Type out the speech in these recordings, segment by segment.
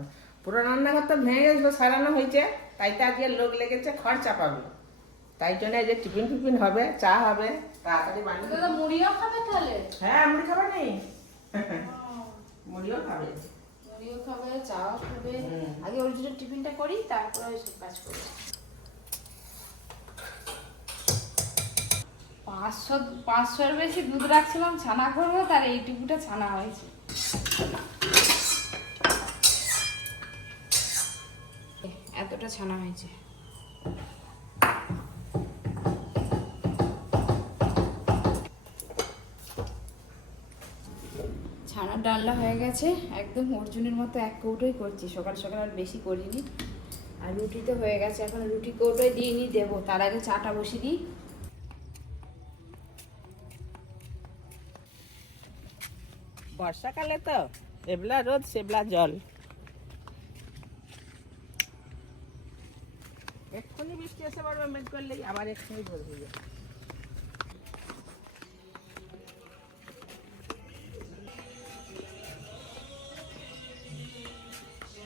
হবে পুরো রান্নাঘর তো ভেঙে গেছিল সারানো হয়েছে। তাই তো আজকে লোক লেগেছে খড় চাপাবে। তাই জন্য এই যে টিফিন টিফিন হবে চা হবে তাড়াতাড়ি বানিয়ে মুড়িও খাবে তাহলে? হ্যাঁ মুড়ি খাবে নেই মুড়িও খাবে। মুড়িও খাবে চাও খাবে। আগে ওর জন্য টিফিনটা করি তারপরে ওইসব কাজ করি। পাঁচশো পাঁচশোর বেশি দুধ রাখছিলাম ছানা করব তার এইটুকুটা ছানা হয়েছে। এতটা ছানা হয়েছে। ছানার ডালনা হয়ে গেছে। একদম অর্জুনের মতো এক কৌটোই করছি। সকাল সকাল আর বেশি করিনি। আর রুটি তো হয়ে গেছে। এখন রুটি কৌটোয় দিয়ে নিয়ে দেবো। তার আগে চাটা বসিয়ে দিই। বর্ষাকালে তো, এবলা রোদ, সেবলা জল এক্ষুনি মেঘ করলেই আবার এক্ষুনি রোদ হয়ে যাবে।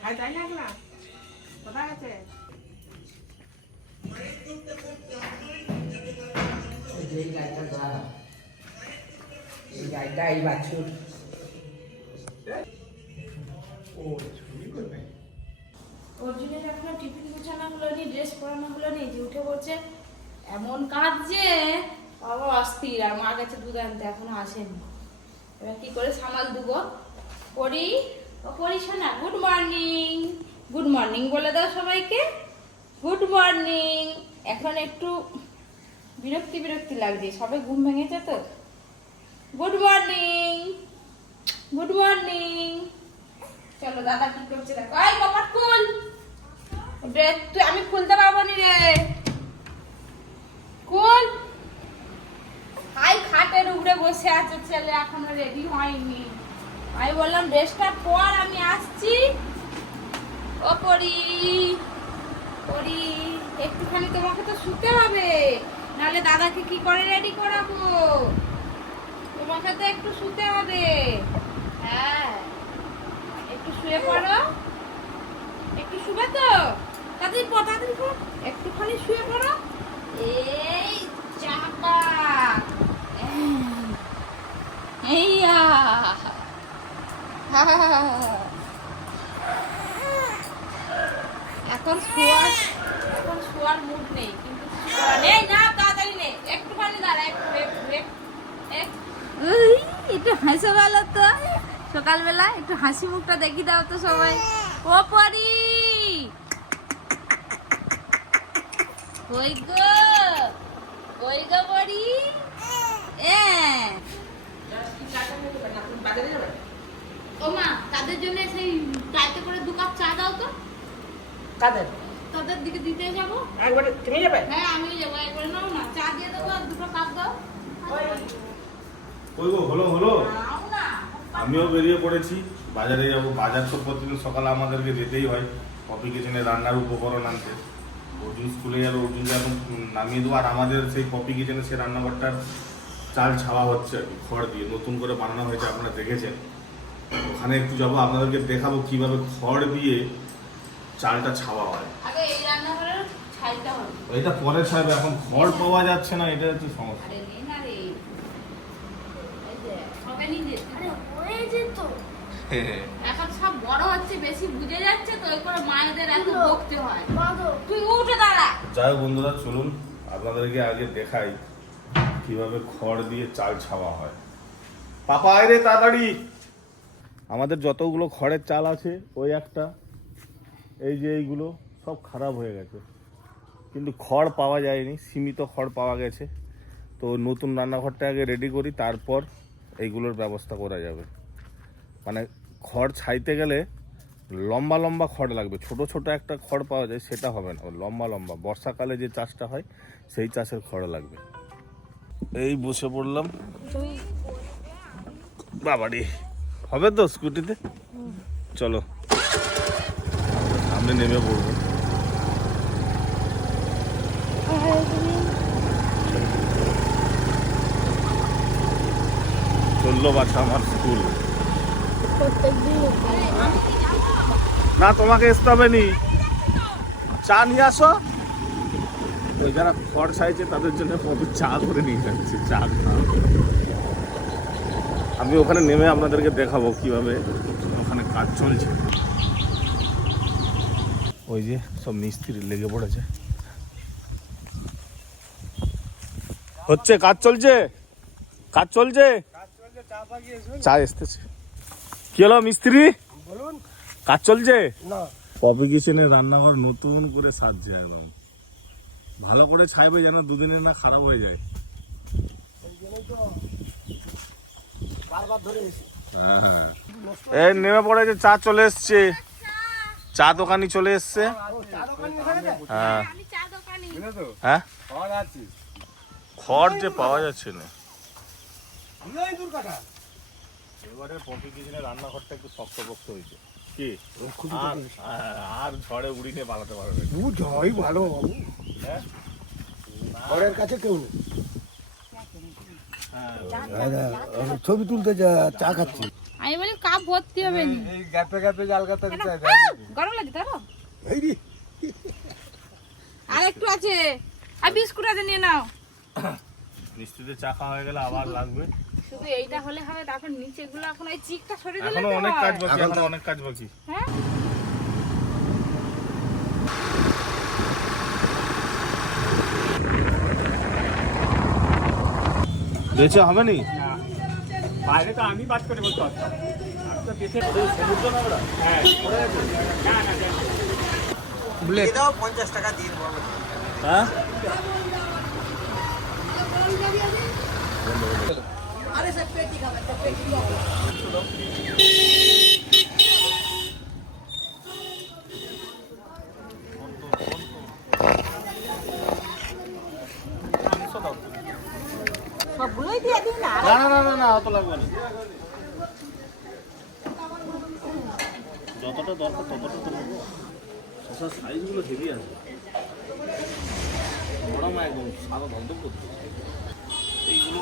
আর তাই না না কোথায় আছে? এই যে এই বাছুর। অর্জুনের নি ড্রেস পরানো হলো নি যে উঠে পড়ছে এমন কাঁদছে বাবা অস্থির, আর মা গেছে দুধ আনতে এখনও আসেনি। এবার কি করে সামাল দেবো? পড়ি ও পড়ি শোনা গুড মর্নিং গুড মর্নিং বলে দাও সবাইকে। গুড মর্নিং এখন একটু বিরক্তি বিরক্তি লাগছে সবাই ঘুম ভেঙেছে তো। গুড মর্নিং গুড মর্নিং চলো দাদা কি করছে দেখো? এই কপাট ড্রেস তুই আমি খুলতে পারব নি রে। খুল। হাই খাটের উপরে বসে আছে ছেলে, এখনও রেডি হয়নি। আমি বললাম ড্রেসটা পর, আমি আসছি। ও পরি পরি, একটুখানি তোমাকে তো শুতে হবে। নাহলে দাদাকে কি করে রেডি করাবো? তোমাকে তো একটু শুতে হবে। হ্যাঁ একটু শুয়ে পড়ো। একটু শুবে তো? একটুখানি শুয়ে পড়ো। এই এখন শোয়ার এখন শোয়ার মুড নেই, কিন্তু তাড়াতাড়ি একটুখানি একটু ভালো তো। সকালবেলা একটু হাসি মুখটা দেখি দাও তো সবাই। ও পরি। কই গো? কই গো পরি এ। ও মা তাদের জন্য সেই টাইতে করে দু কাপ চা দাও তো। কাদের? তাদের দিকে দিতে যাব। একবারে তুমি যাবে? হ্যাঁ আমি যাব একবার নাও না। চা দিয়ে দেবো আর দুটো কাপ দাও। ওই গো হলো হলো। না আমিও বেরিয়ে পড়েছি। বাজারে যাব। বাজার তো প্রতিদিন সকালে আমাদেরকে যেতেই হয়। কফি কিচেনে রান্নার উপকরণ আনতে। অর্জুন স্কুলে গেল অর্জুনকে এখন নামিয়ে দেবো। আর আমাদের সেই কপি কিচেনে সেই রান্নাঘরটার চাল ছাওয়া হচ্ছে আর কি খড় দিয়ে। নতুন করে বানানো হয়েছে আপনারা দেখেছেন। ওখানে একটু যাব আপনাদেরকে দেখাবো কীভাবে খড় দিয়ে চালটা ছাওয়া হয়। এটা পরে ছাড়বে এখন খড় পাওয়া যাচ্ছে না এটা হচ্ছে সমস্যা। হয়ে সব বড় হচ্ছে বেশি বুঝে যাচ্ছে তো করে মায়েদের এত বকতে হয়। তুই উঠে দাঁড়া। যাই হোক বন্ধুরা চলুন আপনাদেরকে আগে দেখাই কীভাবে খড় দিয়ে চাল ছাওয়া হয়। পাপা আয় রে তাড়াতাড়ি। আমাদের যতগুলো খড়ের চাল আছে ওই একটা এই যে এইগুলো সব খারাপ হয়ে গেছে। কিন্তু খড় পাওয়া যায়নি সীমিত খড় পাওয়া গেছে। তো নতুন রান্নাঘরটা আগে রেডি করি তারপর এইগুলোর ব্যবস্থা করা যাবে। মানে খড় ছাইতে গেলে লম্বা লম্বা খড় লাগবে। ছোট ছোট একটা খড় পাওয়া যায়, সেটা হবে না। লম্বা লম্বা। বর্ষাকালে যে চাষটা হয়, সেই চাষের খড় লাগবে। এই বসে পড়লাম। বাবারি, হবে তো স্কুটিতে? চলো, সামনে নেমে পড়ব। চলল বাছা আমার স্কুল। না তোমাকে আসতে হবে নি। চা নিয়ে আসো। ওই যারা খড় সাইছে তাদের জন্য পপি চা করে নিয়ে যাচ্ছে চা আমি ওখানে নেমে আপনাদেরকে দেখাবো কীভাবে ওখানে কাজ চলছে। ওই যে সব মিস্ত্রি লেগে পড়েছে। হচ্ছে কাজ চলছে? কাজ চলছে? চা এসতেছে। কি হলো মিস্ত্রি? বলুন। কাজ চলছে? না। পপি কিচেনে রান্নাঘর নতুন করে সাজছে একদম। ভালো করে ছাইবে যেন দুদিনে না খারাপ হয়ে যায়। এই হ্যাঁ হ্যাঁ। এই নেমে পড়েছে চা চলে এসছে। চা দোকানি চলে এসছে? হ্যাঁ। দোকানি। হ্যাঁ? খড় যে পাওয়া যাচ্ছে না। আমরাই দূর কাটা এবারে পপি কিচেনে রান্নাঘরটা একটু শক্ত পক্ত হয়েছে। কি? আর আর ঝড়ে উড়িয়ে পালাতে পারবে না। দু জয় ভালো বাবু। হ্যাঁ? ঘরের কাছে কেউ নেই? হ্যাঁ। ছবি তুলতে যা চা খাচ্ছি। আমি বলি কাপ ভর্তি হবে নি। এই গ্যাপে গ্যাপে জাল কাতা কেন? আহ, গরম লাগে তো? এই রে। আর একটু আছে। আর বিস্কুট আছে নিয়ে নাও। মিষ্টিতে চা খাওয়া হয়ে গেলে আবার লাগবে। শুধু এইটা হলে হবে তারপর নিচে গুলো এখন ওই চিকটা সরে দিলে এখনও অনেক কাজ হয়। বাকি এখনও অনেক কাজ বাকি। হ্যাঁ? বেঁচে হবে নি? বাইরে তো আমি বাদ করে বলতে পারতাম আমি তো দেখে হ্যাঁ না না হ্যাঁ সবগুলোই দিয়ে দিন না? না না অত লাগবে যতটা দরকার ততটা তো নেব। শশার সাইজগুলো হেভি আছে। বড় মা একদম সাদা ধন্দক করতে এইগুলো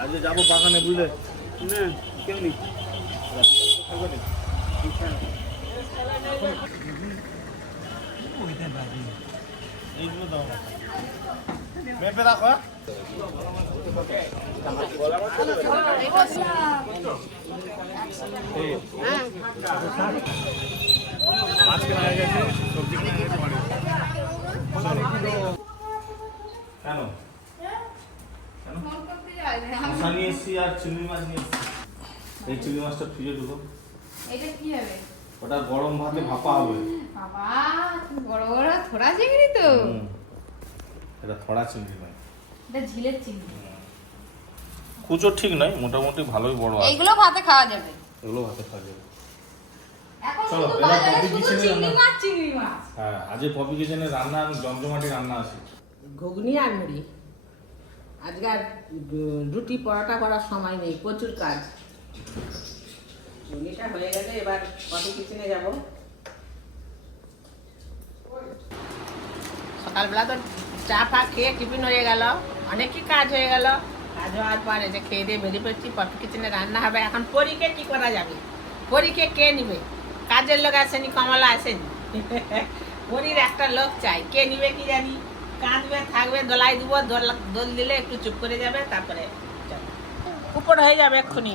আজকে যাব বাগানে বুঝলে? না কেউ নেই। মেপে রাখো হ্যাঁ? মাছ কেনা হয়ে গেছে সবজি কেনা হয়ে গেছে বাড়ি কেন মশা নিয়ে এসছি আর চিংড়ি মাছ নিয়ে এই চিংড়ি মাছটা ফ্রিজে ঢুকো। এটা কি হবে? ওটা গরম ভাতে ভাপা হবে। বাবা বড় বড় থোড়া চিংড়ি তো। এটা থড়া চিংড়ি নয়। এটা ঝিলের চিংড়ি। কুচো ঠিক নয় মোটামুটি ভালোই বড় আছে। এইগুলো ভাতে খাওয়া যাবে। এগুলো ভাতে খাওয়া যাবে। চলো, এবার বাজারে কিচেনে রান্না। চিংড়ি হ্যাঁ আজকে পপি কিচেনে রান্না জমজমাটি রান্না আছে। ঘুগনি আর মুড়ি। আজকে আর রুটি পরোটা করার সময় নেই প্রচুর কাজ। ঘুগনিটা হয়ে গেলে এবার কফি কিচেনে যাব। সকালবেলা তো চা ফা খেয়ে টিফিন হয়ে গেল অনেকই কাজ হয়ে গেল। কাজ হওয়ার পর যে খেয়ে দিয়ে বেরিয়ে পড়ছি কফি কিচেনে রান্না হবে। এখন পরীকে কি করা যাবে? পরীকে কে নিবে? কাজের লোক আসেনি কমলা আসেনি। পরীর একটা লোক চাই কে নিবে কি জানি? কাঁদবে থাকবে দোলাই দিব দোল দোল দিলে একটু চুপ করে যাবে তারপরে উপর হয়ে যাবে এক্ষুনি।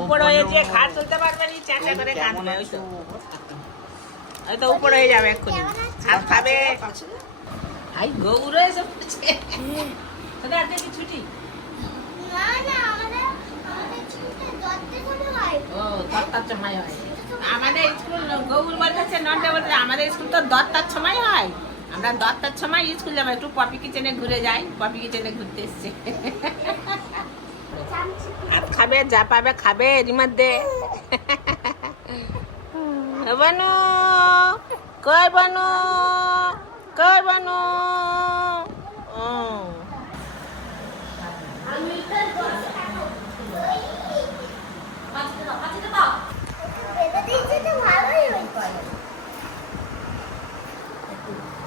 উপর হয়ে যে ঘাট তুলতে পারবে নি চেঁচা করে কাঁদবে। ওই তো ওই তো উপর হয়ে যাবে এক্ষুনি। ভাত খাবে। আই গৌর করছে তোদের আজকে কি ছুটি? না না আমাদের হয়। ও দশটার সময় হয়। আমাদের স্কুল গৌর বলতেছে নটা বলতে আমাদের স্কুল তো দশটার সময় হয়। আমরা দশটার সময় স্কুল যাব একটু পপি কিচেনে ঘুরে যাই পপি কিচেনে ঘুরতে এসছে আর খাবে যা পাবে খাবে এরই মধ্যে বানু কই বানু কই বানু ভালোই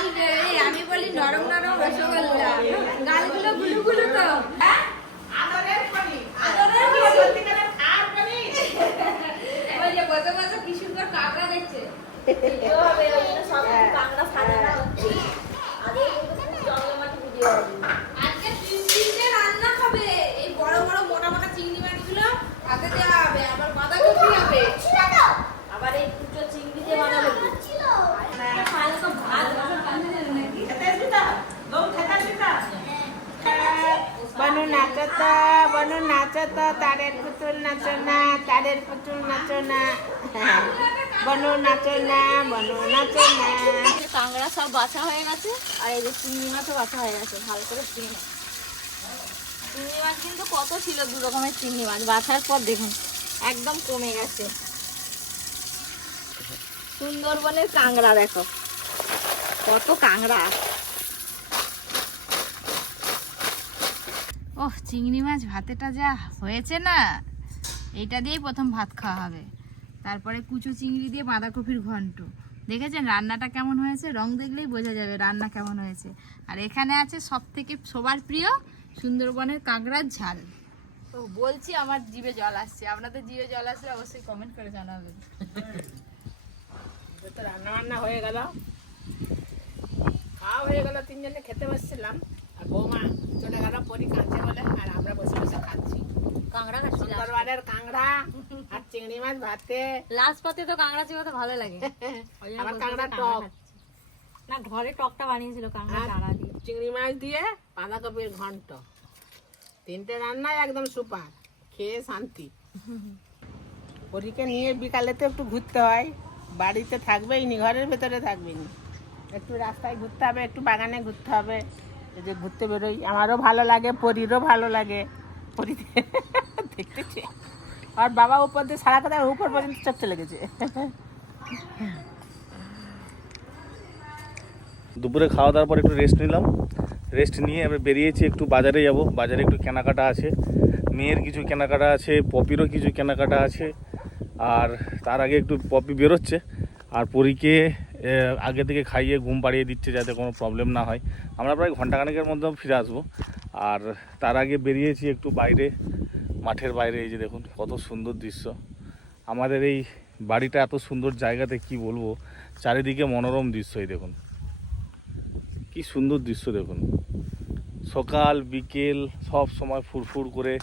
লাল আমি বলি নরম নরম রসগোল্লা। গালগুলো গুলু গুলু তো। কাকা আদরের পনির আদরের পনির। সত্যিকারের খাওয়ার পনির ওই যে বসে বসে কি সুন্দর কাঁকড়া দেখছে আজকে তিন তিনটে রান্না হবে এই বড় বড় মোটা মোটা চিংড়ি মাছগুলো হাতে দেওয়া হবে আবার বাঁধাকপি হবে ছিল তো আবার এই কুচো চিংড়ি দিয়ে বানাবে ছিল হালকা ভাত নাকি খেতে আসবি তো গৌ খেতে আসবি তো বনু নাচো তো বনু নাচো তো তারের পুতুল নাচো না তারের পুতুল নাচো না বনু নাচো না বনু নাচো না কাঁকড়া সব বাছা হয়ে গেছে আর এই যে চিংড়ি মাছও বাছা হয়ে গেছে, ভালো করে নাও। চিংড়ি মাছ কিন্তু কত ছিল দু রকমের চিংড়ি মাছ, বাছার পর দেখুন, একদম কমে গেছে। সুন্দরবনের কাঁকড়া দেখো, কত কাঁকড়া। ওহ, চিংড়ি মাছ ভাতেটা যা হয়েছে না, এইটা দিয়েই প্রথম ভাত খাওয়া হবে। তারপরে কুচো চিংড়ি দিয়ে বাঁধাকপির ঘন্ট। দেখেছেন রান্নাটা কেমন হয়েছে? রং দেখলেই বোঝা যাবে রান্না কেমন হয়েছে। আর এখানে আছে সব থেকে সবার প্রিয় সুন্দরবনের কাঁকড়ার ঝাল। তো বলছি আমার জিভে জল আসছে। আপনাদের জিভে জল আসলে অবশ্যই কমেন্ট করে জানাবেন। তো রান্না বান্না হয়ে গেল। খাওয়া হয়ে গেল, তিনজনে খেতে বসছিলাম। বৌমা চলে গেল পরি কাঁদছে বলে আর আমরা বসে বসে খাচ্ছি কাঁকড়া খাচ্ছি সুন্দরবনের কাঁকড়া আর চিংড়ি মাছ ভাতে। লাস্ট পাতে তো কাঁকড়া চিংড়ি তো ভালো লাগে। আবার কাঁকড়া টক। না ঘরে টকটা বানিয়েছিল কাঁকড়া চারা দিয়ে। চিংড়ি মাছ দিয়ে বাঁধাকপির ঘন্ট। তিনটে রান্নাই একদম সুপার খেয়ে শান্তি। পরীকে নিয়ে বিকালেতে একটু ঘুরতে হয়। বাড়িতে থাকবেই নি ঘরের ভেতরে থাকবেই নি। একটু রাস্তায় ঘুরতে হবে একটু বাগানে ঘুরতে হবে। এই যে ঘুরতে বেরোই। আমারও ভালো লাগে, পরীরও ভালো লাগে। পরী দেখতেছে। আর বাবা উপর দিয়ে সারা কথা উপর পর্যন্ত চোখ চলে গেছে দুপুরে খাওয়া দাওয়ার পর একটু রেস্ট নিলাম। রেস্ট নিয়ে এবার বেরিয়েছি একটু বাজারে যাব। বাজারে একটু কেনাকাটা আছে। মেয়ের কিছু কেনাকাটা আছে, পপিরও কিছু কেনাকাটা আছে। আর তার আগে একটু পপি বেরোচ্ছে। আর পরীকে আগে থেকে খাইয়ে ঘুম পাড়িয়ে দিচ্ছে যাতে কোনো প্রবলেম না হয়। আমরা প্রায় ঘন্টাখানেকের মধ্যে ফিরে আসব। আর তার আগে বেরিয়েছি একটু বাইরে, মাঠের বাইরে, এই যে দেখুন কত সুন্দর দৃশ্য। আমাদের এই বাড়িটা এত সুন্দর জায়গাতে কি বলব? চারিদিকে মনোরম দৃশ্য এই দেখুন। কি সুন্দর দৃশ্য দেখুন। সকাল, বিকেল, সব সময় ফুরফুর করে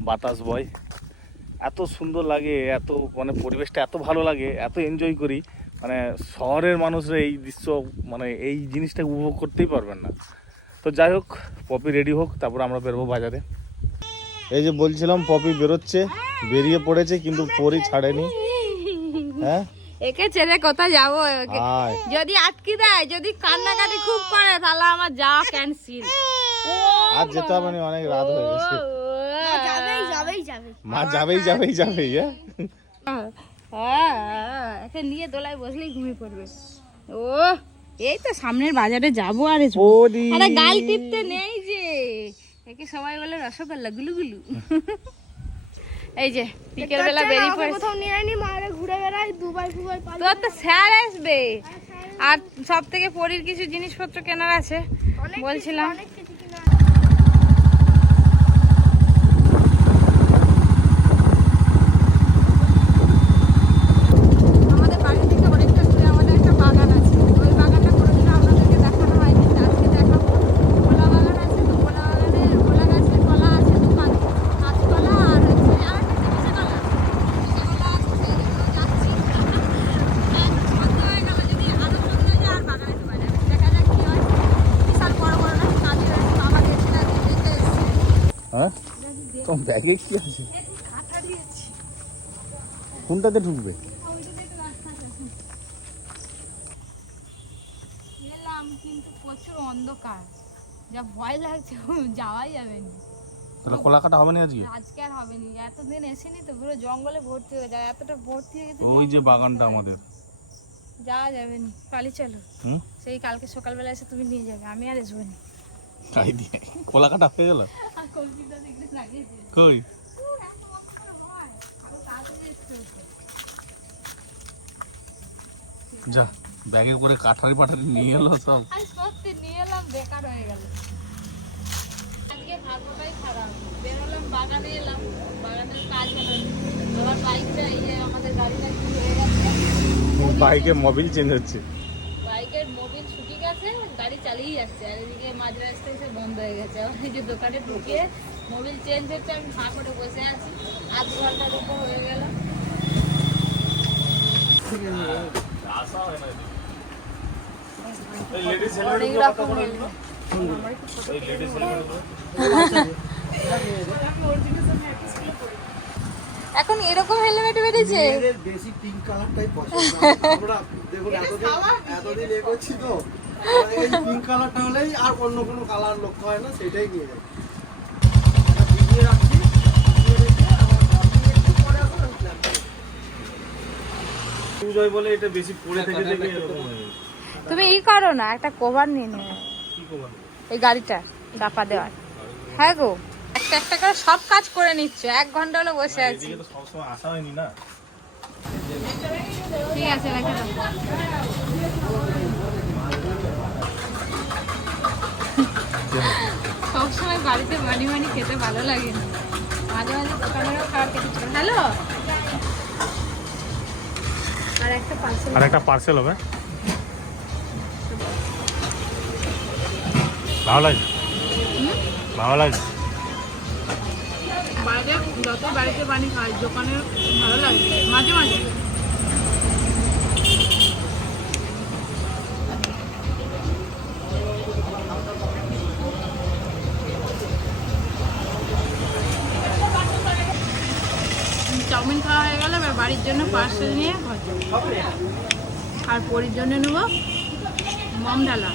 বাতাস বয়। এত সুন্দর লাগে, এত মানে পরিবেশটা এত ভালো লাগে, এত এনজয় করি। মানে শহরের মানুষরা এই দৃশ্য মানে এই জিনিসটা উপভোগ করতেই পারবেন না। তো যাই হোক পপি রেডি হোক তারপর আমরা বেরোবো বাজারে। এই যে বলছিলাম পপি বেরোচ্ছে বেরিয়ে পড়েছে কিন্তু পরি ছাড়েনি। হ্যাঁ? একে ছেড়ে কোথায় যাব? যদি আটকে দেয় যদি কান্নাকাটি খুব করে তাহলে আমার যাওয়া ক্যান্সেল আর যেতে হবে না অনেক রাত হয়ে গেছে। যাবেই যাবেই যাবে মা যাবেই যাবেই যাবেই হ্যাঁ। একে নিয়ে দোলায় বসলেই ঘুমিয়ে পড়বে। ও এই তো সামনের বাজারে যাব আর আরে গাল টিপতে নেই যে। একে সবাই বলে রসগোল্লা গুলু গুলু। এই যে বিকেল বেলা বেরিয়ে পড়ে কোথাও নিয়ে আনি মারা ঘুরে বেড়াই দুবাই ফুবাই তোর তো স্যার আসবে। আর সব থেকে পরীর কিছু জিনিসপত্র কেনার আছে বলছিলাম অনেক কিছু কিনা আমাদের বাড়ি থেকে অনেকটা দূরে আমাদের একটা বাগান আছে ওই বাগানটা কোনোদিনও আপনাদেরকে দেখানো হয়নি তা আজকে দেখাবো কলা বাগান আছে তো কলা বাগানে কলা গাছে কলা আছে দোকান কাঁচকলা আর হচ্ছে আর একটা কি মিশে কলা কলা আছে সেই জন্য যাচ্ছি এক সন্ধ্যা হয়ে গেল যদি আরও সন্ধ্যা হয়ে যায় আর বাগানে ঢোকা যাবে দেখা যাক কি হয় বিশাল বড় বড় না কাজে রয়েছে বাবা গেছে না দেখে এসেছি হ্যাঁ তোমার ব্যাগে কি আছে? কোনটাতে ঢুকবে? কিন্তু প্রচুর অন্ধকার। যা ভয় লাগছে যাওয়াই যাবে না। তাহলে হবে না আজকে? আজকে আর হবে না। এতদিন এসেনি তো পুরো জঙ্গলে ভর্তি হয়ে যায়। এতটা ভর্তি হয়ে গেছে ওই যে বাগানটা আমাদের। যাওয়া যাবে না। কালি চলো। সেই কালকে সকালবেলা এসে তুমি নিয়ে যাবে। আমি আর আসব না। দিয়ে। কলা কাটা হয়ে গেল? কই? যা ব্যাগে করে কাঠারি পাঠারি নিয়ে এলো সব। সত্যি নিয়ে এলাম বেকার হয়ে গেল। আজকে ভাগ্যটাই খারাপ। বেরোলাম বাগানে এলাম। বাগানের কাজ হলো। আবার বাইকটা এই আমাদের গাড়িটা হয়ে গেছে। বাইকে মোবিল চেঞ্জ হচ্ছে বাইকের মোবিল ছুটি গেছে গাড়ি চালিয়ে যাচ্ছে। আর এদিকে মাঝ রাস্তায় এসে বন্ধ হয়ে গেছে। এই যে দোকানে ঢুকে মোবিল চেঞ্জ হচ্ছে আমি ফাঁ করে বসে আছি। আধ ঘণ্টার উপর হয়ে গেল। অনেক রকম। এখন এরকম হেলমেট বেরিয়েছে? বেশি পিঙ্ক কালারটাই পছন্দ। আমরা দেখুন এতদিন এতদিন এ করছি তো। এই পিঙ্ক কালারটা হলেই আর অন্য কোনো কালার লক্ষ্য হয় না সেটাই নিয়ে যাই ভিজিয়ে রাখছি বলে এটা বেশি পড়ে থেকে থেকে এরকম তুমি ই করো না একটা কভার নিয়ে এই গাড়িটা চাপা দেওয়ার। হ্যাঁ গো। একটা একটা করে সব কাজ করে নিচ্ছ এক ঘণ্টা হলো বসে আছি। সবসময় আসা হয়নি না। ঠিক আছে রেখে সবসময় বাড়িতে বানি বানি খেতে ভালো লাগে না। মাঝে মাঝে দোকানেরও খাওয়ার খেতে হ্যালো? আর একটা পার্সেল আর একটা পার্সেল হবে। ভালো লাগছে? ভালো লাগছে? বাইরে যত বাড়িতে বানি খাই দোকানে ভালো লাগে মাঝে মাঝে। বাড়ির জন্য পার্সেল নিয়ে আর পরির জন্য নেব মমডালা।